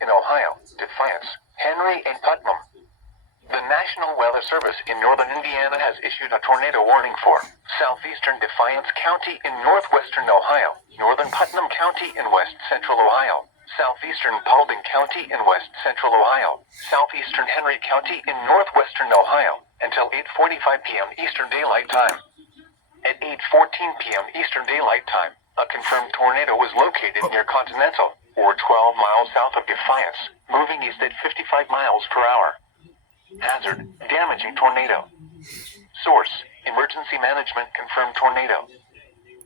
in Ohio, Defiance, Henry, and Putnam. The National Weather Service in northern Indiana has issued a tornado warning for southeastern Defiance County in northwestern Ohio, northern Putnam County in west central Ohio, southeastern Paulding County in west central Ohio, southeastern Henry County in northwestern Ohio, until 8:45 p.m. Eastern Daylight Time. At 8:14 p.m. Eastern Daylight Time, a confirmed tornado was located near Continental, or 12 miles south of Defiance, moving east at 55 miles per hour. Hazard, damaging tornado. Source, emergency management confirmed tornado.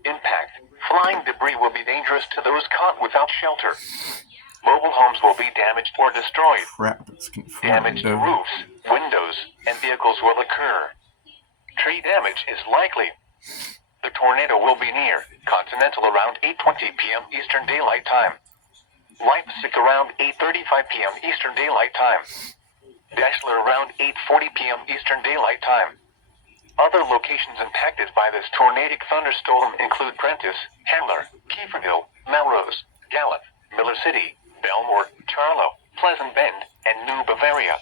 Impact, flying debris will be dangerous to those caught without shelter. Mobile homes will be damaged or destroyed. Crap, it's confirmed. Damage to roofs, windows, and vehicles will occur. Tree damage is likely. The tornado will be near Continental around 8:20 p.m. Eastern Daylight Time. Leipzig around 8:35 p.m. Eastern Daylight Time. Dassler around 8:40 p.m. Eastern Daylight Time. Other locations impacted by this tornadic thunderstorm include Prentice, Handler, Kieferville, Melrose, Gallup, Miller City, Belmore, Charlo, Pleasant Bend, and New Bavaria.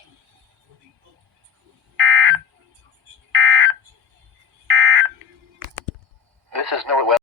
This is NOAA.